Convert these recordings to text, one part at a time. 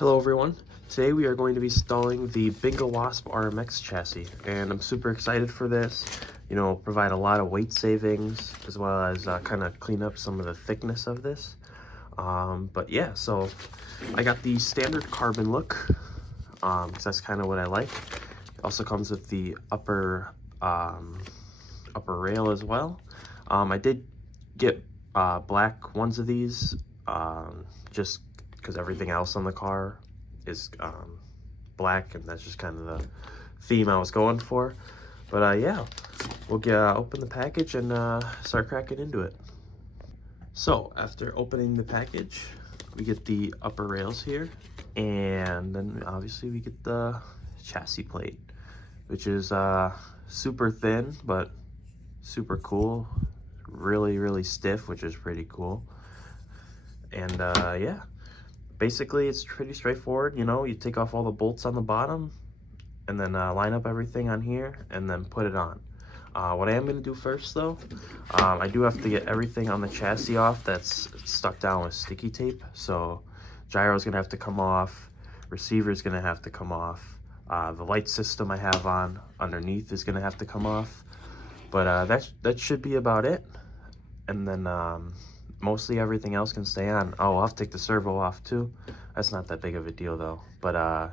Hello everyone, today we are going to be installing the Bingo Wasp RMX chassis, and I'm super excited for this. Provide a lot of weight savings as well as kind of clean up some of the thickness of this. But yeah, so I got the standard carbon look because that's kind of what I like. It also comes with the upper rail as well. I did get black ones of these just because everything else on the car is black, and that's just kind of the theme I was going for. But yeah, we'll open the package and start cracking into it. So after opening the package, we get the upper rails here, and then obviously we get the chassis plate, which is super thin but super cool, really stiff, which is pretty cool. And yeah, basically it's pretty straightforward. You take off all the bolts on the bottom and then line up everything on here and then put it on. What I am going to do first though, I do have to get everything on the chassis off that's stuck down with sticky tape. So gyro is going to have to come off, receiver is going to have to come off, the light system I have on underneath is going to have to come off. But that should be about it. And then mostly everything else can stay on. Oh, I'll have to take the servo off too. That's not that big of a deal though. But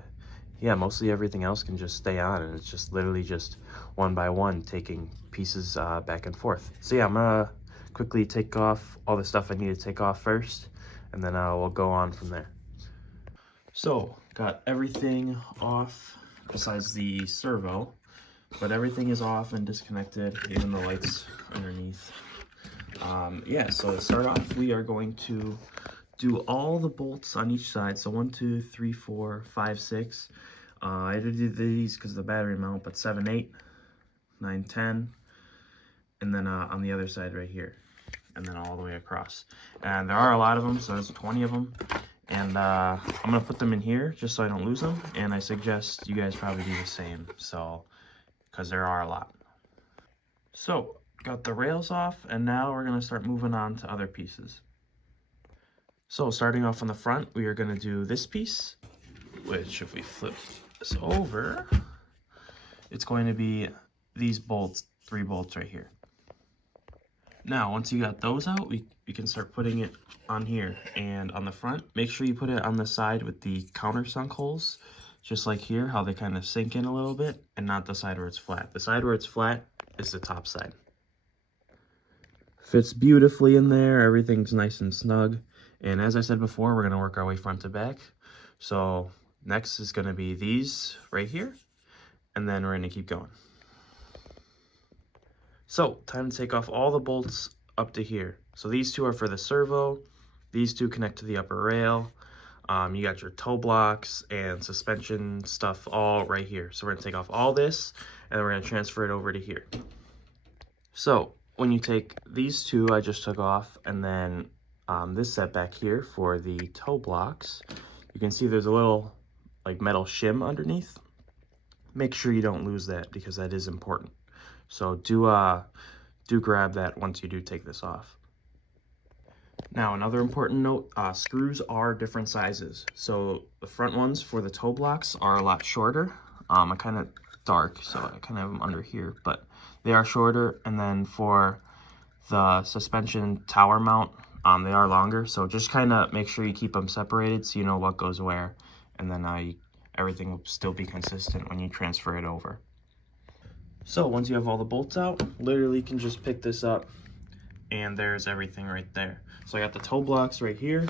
yeah, mostly everything else can just stay on, and it's just literally just one by one taking pieces back and forth. So yeah, I'm gonna quickly take off all the stuff I need to take off first, and then we'll go on from there. So got everything off besides the servo, but everything is off and disconnected, even the lights underneath. Yeah, so to start off, we are going to do all the bolts on each side. So 1, 2, 3, 4, 5, 6. I did these because of the battery mount, but 7, 8, 9, 10, and then on the other side right here, and then all the way across. And there are a lot of them, so there's 20 of them. And I'm gonna put them in here just so I don't lose them. And I suggest you guys probably do the same, so because there are a lot. So got the rails off, and now we're going to start moving on to other pieces. So starting off on the front, we are going to do this piece, which if we flip this over, it's going to be these bolts, 3 bolts right here. Now once you got those out, we can start putting it on here. And on the front, make sure you put it on the side with the countersunk holes, just like here, how they kind of sink in a little bit, and not the side where it's flat. The side where it's flat is the top side. Fits beautifully in there, everything's nice and snug. And as I said before, we're gonna work our way front to back. So next is gonna be these right here, and then we're gonna keep going. So time to take off all the bolts up to here. So these 2 are for the servo, these 2 connect to the upper rail. You got your toe blocks and suspension stuff all right here. So we're gonna take off all this, and then we're gonna transfer it over to here. So when you take these 2 I just took off, and then this set back here for the toe blocks, you can see there's a little like metal shim underneath. Make sure you don't lose that, because that is important. So do grab that once you do take this off. Now another important note, screws are different sizes. So the front ones for the toe blocks are a lot shorter. I kind of dark, so I kind of have them under here, but they are shorter. And then for the suspension tower mount, they are longer. So just kind of make sure you keep them separated so you know what goes where, and then everything will still be consistent when you transfer it over. So once you have all the bolts out, literally you can just pick this up, and there's everything right there. So I got the toe blocks right here,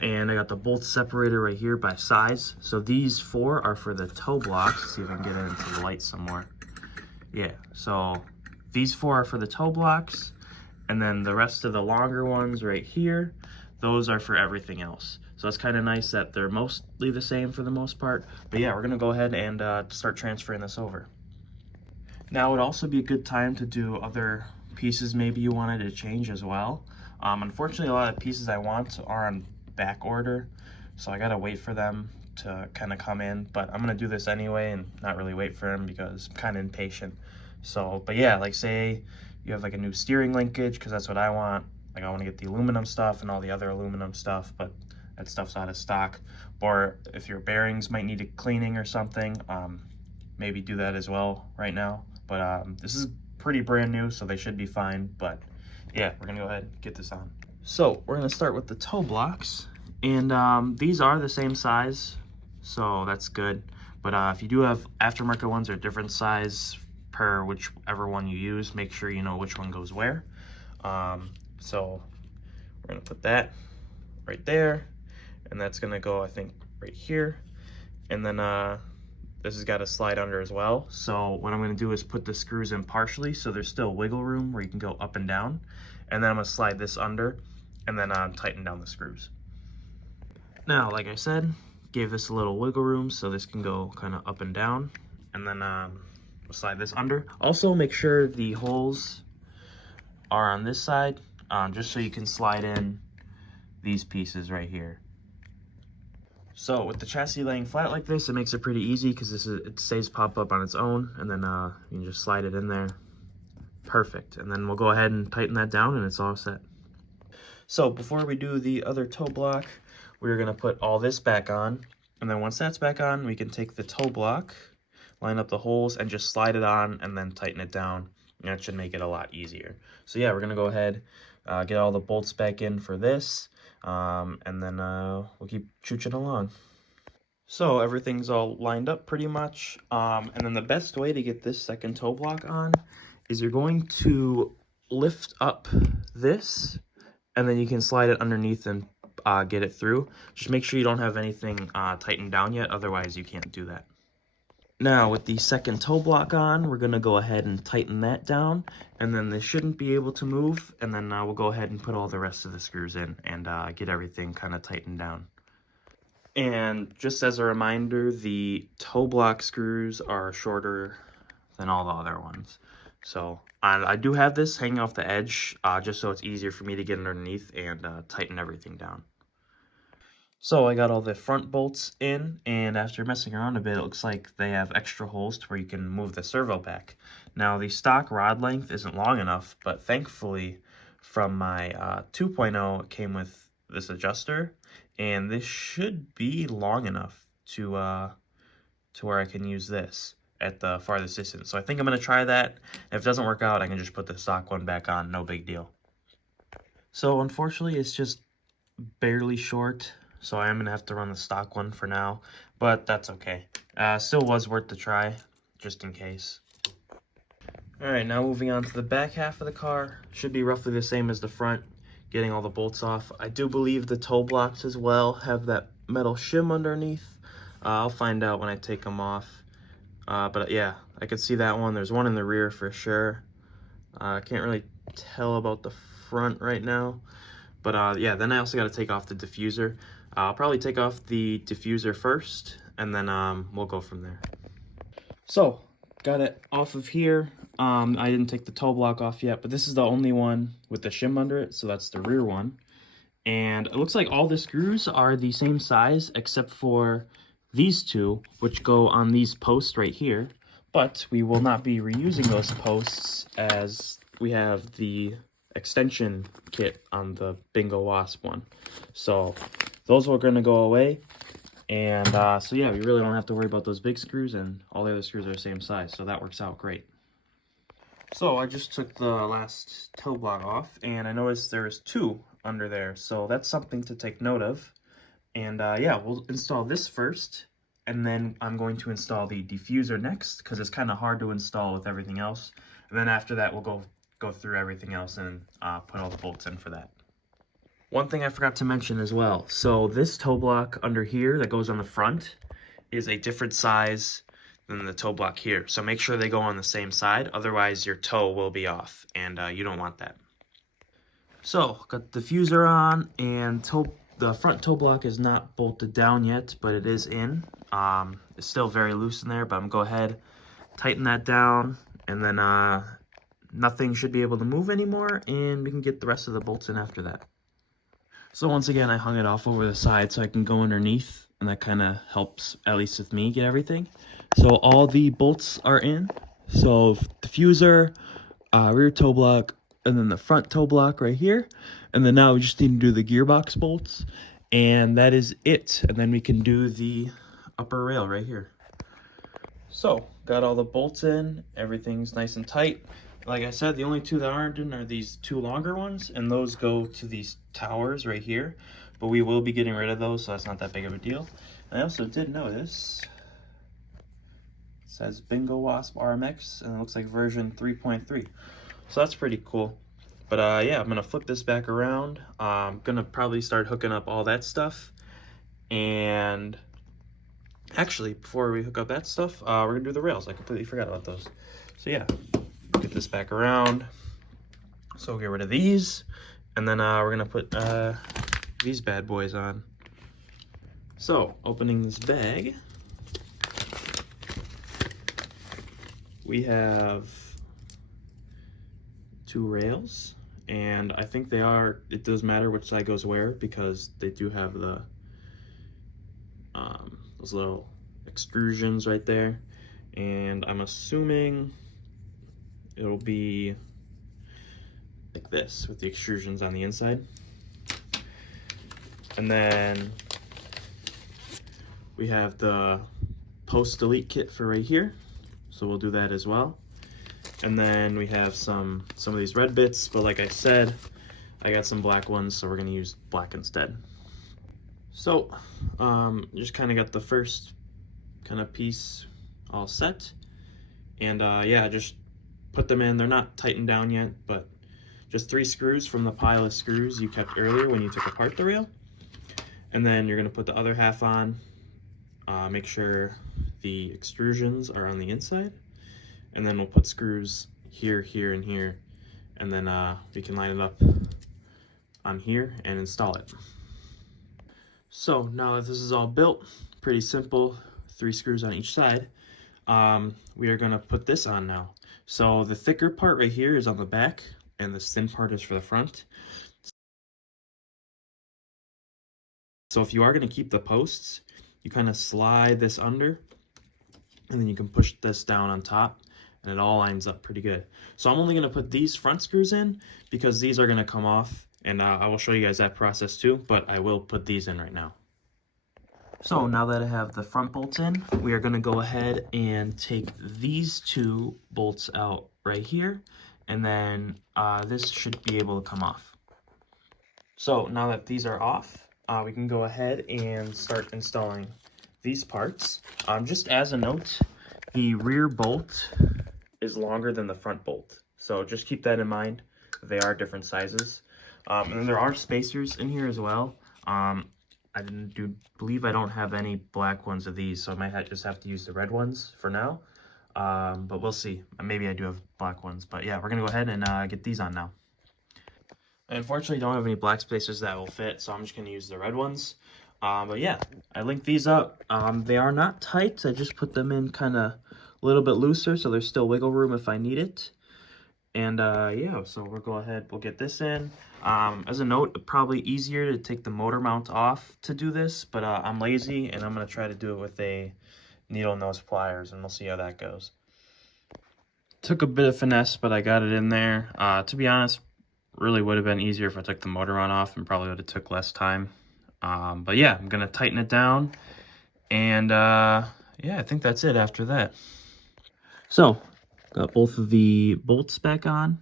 and I got the bolts separated right here by size. So these 4 are for the toe blocks. Let's see if I can get it into the light somewhere. Yeah, so these 4 are for the toe blocks, and then the rest of the longer ones right here, those are for everything else. So it's kind of nice that they're mostly the same for the most part. But yeah, we're gonna go ahead and start transferring this over. Now would also be a good time to do other pieces maybe you wanted to change as well. Unfortunately, a lot of pieces I want are on back order, so I gotta wait for them to kind of come in. But I'm gonna do this anyway and not really wait for them because I'm kind of impatient. So, but yeah, like say you have like a new steering linkage, because that's what I want. Like I want to get the aluminum stuff and all the other aluminum stuff, but that stuff's out of stock. Or if your bearings might need a cleaning or something, maybe do that as well right now. But this is pretty brand new, so they should be fine. But yeah, we're gonna go ahead and get this on. So we're gonna start with the toe blocks, and these are the same size, so that's good. But if you do have aftermarket ones or different size per whichever one you use, make sure you know which one goes where. So we're gonna put that right there, and that's gonna go, I think, right here. And then this has got to slide under as well. So what I'm gonna do is put the screws in partially, so there's still wiggle room where you can go up and down. And then I'm gonna slide this under, and then tighten down the screws. Now, like I said, gave this a little wiggle room so this can go kind of up and down, and then we'll slide this under. Also, make sure the holes are on this side, just so you can slide in these pieces right here. So with the chassis laying flat like this, it makes it pretty easy because it stays pop up on its own, and then you can just slide it in there. Perfect. And then we'll go ahead and tighten that down, and it's all set. So before we do the other toe block, we're gonna put all this back on, and then once that's back on, we can take the toe block, line up the holes, and just slide it on and then tighten it down. And that should make it a lot easier. So yeah, we're gonna go ahead, get all the bolts back in for this, and then we'll keep chooching along. So everything's all lined up pretty much, and then the best way to get this second toe block on is you're going to lift up this, and then you can slide it underneath and get it through. Just make sure you don't have anything tightened down yet, otherwise you can't do that. Now with the second toe block on, we're gonna go ahead and tighten that down, and then this shouldn't be able to move, and then we'll go ahead and put all the rest of the screws in and get everything kind of tightened down. And just as a reminder, the toe block screws are shorter than all the other ones. So I do have this hanging off the edge, just so it's easier for me to get underneath and tighten everything down. So I got all the front bolts in, and after messing around a bit, it looks like they have extra holes to where you can move the servo back. Now the stock rod length isn't long enough, but thankfully from my 2.0 it came with this adjuster, and this should be long enough to where I can use this at the farthest distance. So I think I'm going to try that. If it doesn't work out, I can just put the stock one back on, no big deal. So unfortunately, it's just barely short, so I am going to have to run the stock one for now, but that's okay. Still was worth the try, just in case. Alright, now moving on to the back half of the car. Should be roughly the same as the front, getting all the bolts off. I do believe the toe blocks as well have that metal shim underneath. I'll find out when I take them off. But yeah, I could see that one. There's one in the rear for sure. I can't really tell about the front right now. But yeah, then I also got to take off the diffuser. I'll probably take off the diffuser first, and then we'll go from there. So, got it off of here. I didn't take the toe block off yet, but this is the only one with the shim under it, so that's the rear one. And it looks like all the screws are the same size, except for these two, which go on these posts right here. But we will not be reusing those posts, as we have the extension kit on the Bingo Wasp one. So those are going to go away. And so yeah, we really don't have to worry about those big screws, and all the other screws are the same size, so that works out great. So I just took the last toe block off, and I noticed there's two under there, so that's something to take note of. And yeah, we'll install this first, and then I'm going to install the diffuser next, because it's kind of hard to install with everything else. And then after that, we'll go through everything else and put all the bolts in for that. One thing I forgot to mention as well, so this toe block under here that goes on the front is a different size than the toe block here. So make sure they go on the same side, otherwise your toe will be off, and you don't want that. So, got the diffuser on, and the front toe block is not bolted down yet, but it is in. It's still very loose in there, but I'm going to go ahead, tighten that down, and then nothing should be able to move anymore, and we can get the rest of the bolts in after that. So once again, I hung it off over the side so I can go underneath, and that kind of helps, at least with me, get everything. So all the bolts are in. So diffuser, rear toe block, and then the front toe block right here. And then now we just need to do the gearbox bolts. And that is it. And then we can do the upper rail right here. So, got all the bolts in, everything's nice and tight. Like I said, the only two that aren't in are these two longer ones, and those go to these towers right here. But we will be getting rid of those, so that's not that big of a deal. And I also did notice, it says Bingo Wasp RMX, and it looks like version 3.3. So that's pretty cool. But yeah, I'm gonna flip this back around. I'm gonna probably start hooking up all that stuff. And actually, before we hook up that stuff, we're gonna do the rails. I completely forgot about those. So yeah, get this back around. So we'll get rid of these, and then we're gonna put these bad boys on. So opening this bag, we have 2 rails, and I think it does matter which side goes where, because they do have the those little extrusions right there, and I'm assuming it'll be like this with the extrusions on the inside. And then we have the post delete kit for right here, so we'll do that as well. And then we have some of these red bits, but like I said, I got some black ones, so we're gonna use black instead. So just kind of got the first kind of piece all set, and yeah, just put them in. They're not tightened down yet, but just 3 screws from the pile of screws you kept earlier when you took apart the rail. And then you're gonna put the other half on. Make sure the extrusions are on the inside, and then we'll put screws here, here, and here, and then we can line it up on here and install it. So now that this is all built, pretty simple, 3 screws on each side, we are gonna put this on now. So the thicker part right here is on the back, and the thin part is for the front. So if you are gonna keep the posts, you kind of slide this under, and then you can push this down on top, and it all lines up pretty good. So I'm only gonna put these front screws in because these are gonna come off, and I will show you guys that process too, but I will put these in right now. So now that I have the front bolts in, we are gonna go ahead and take these 2 bolts out right here, and then this should be able to come off. So now that these are off, we can go ahead and start installing these parts. Just as a note, the rear bolt is longer than the front bolt, so just keep that in mind. They are different sizes. And then there are spacers in here as well. I believe I don't have any black ones of these, so I might just have to use the red ones for now. But we'll see. Maybe I do have black ones. But yeah, we're gonna go ahead and get these on now. I unfortunately don't have any black spacers that will fit, so I'm just gonna use the red ones. But yeah, I linked these up. They are not tight. I just put them in kind of a little bit looser, so there's still wiggle room if I need it. And yeah, so we'll go ahead, we'll get this in. As a note, probably easier to take the motor mount off to do this, but I'm lazy, and I'm gonna try to do it with a needle nose pliers, and we'll see how that goes. Took a bit of finesse, but I got it in there. To be honest, really would have been easier if I took the motor mount off, and probably would have took less time. But yeah, I'm gonna tighten it down, and yeah, I think that's it after that. So, got both of the bolts back on,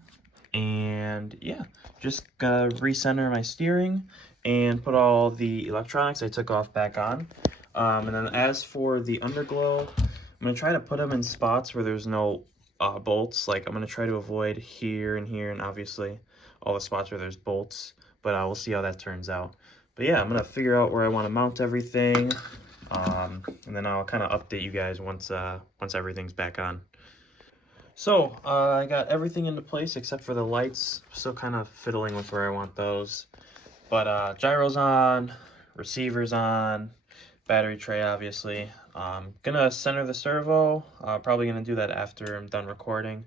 and yeah, just gotta recenter my steering and put all the electronics I took off back on. And then as for the underglow, I'm gonna try to put them in spots where there's no bolts. Like, I'm gonna try to avoid here and here, and obviously all the spots where there's bolts, but we'll see how that turns out. But yeah, I'm gonna figure out where I want to mount everything, and then I'll kind of update you guys once everything's back on. So I got everything into place except for the lights. Still kind of fiddling with where I want those, but gyro's on, receiver's on, battery tray obviously. Gonna center the servo. Probably gonna do that after I'm done recording.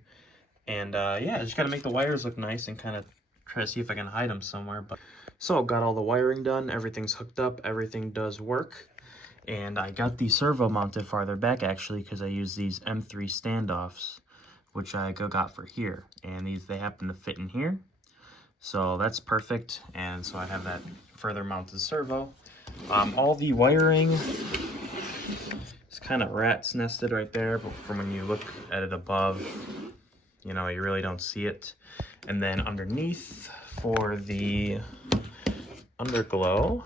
And yeah, just gotta make the wires look nice and kind of try to see if I can hide them somewhere. But so got all the wiring done, everything's hooked up, everything does work. And I got the servo mounted farther back actually, because I use these M3 standoffs, which I got for here, and they happen to fit in here, so that's perfect. And so I have that further mounted servo. All the wiring is kind of rat's nested right there, but from when you look at it above, you know, you really don't see it. And then underneath for the underglow,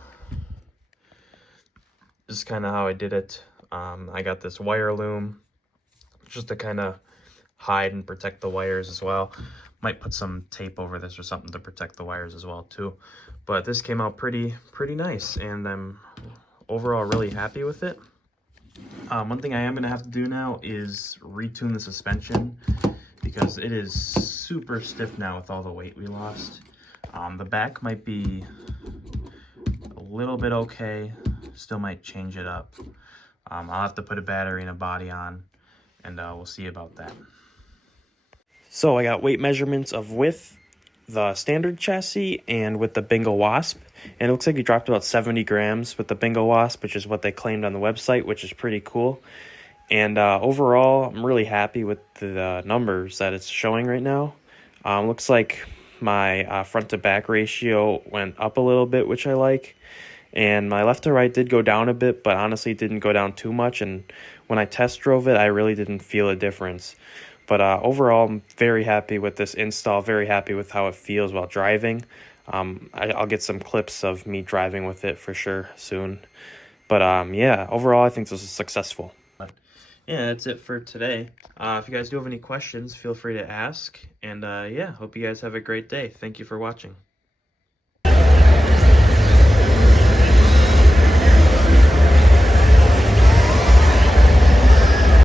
this is kind of how I did it. I got this wire loom just to kind of hide and protect the wires as well. Might put some tape over this or something to protect the wires as well too. But this came out pretty nice, and I'm overall really happy with it. One thing I am gonna have to do now is retune the suspension because it is super stiff now with all the weight we lost. The back might be a little bit okay, still might change it up. I'll have to put a battery and a body on, and we'll see about that. So I got weight measurements of with the standard chassis and with the Bingo Wasp, and it looks like he dropped about 70 grams with the Bingo Wasp, which is what they claimed on the website, which is pretty cool. And overall, I'm really happy with the numbers that it's showing right now. Looks like my front to back ratio went up a little bit, which I like. And my left to right did go down a bit, but honestly didn't go down too much. And when I test drove it, I really didn't feel a difference. But overall, I'm very happy with this install, very happy with how it feels while driving. I'll get some clips of me driving with it for sure soon. But yeah, overall, I think this is successful. But yeah, that's it for today. If you guys do have any questions, feel free to ask. And yeah, hope you guys have a great day. Thank you for watching.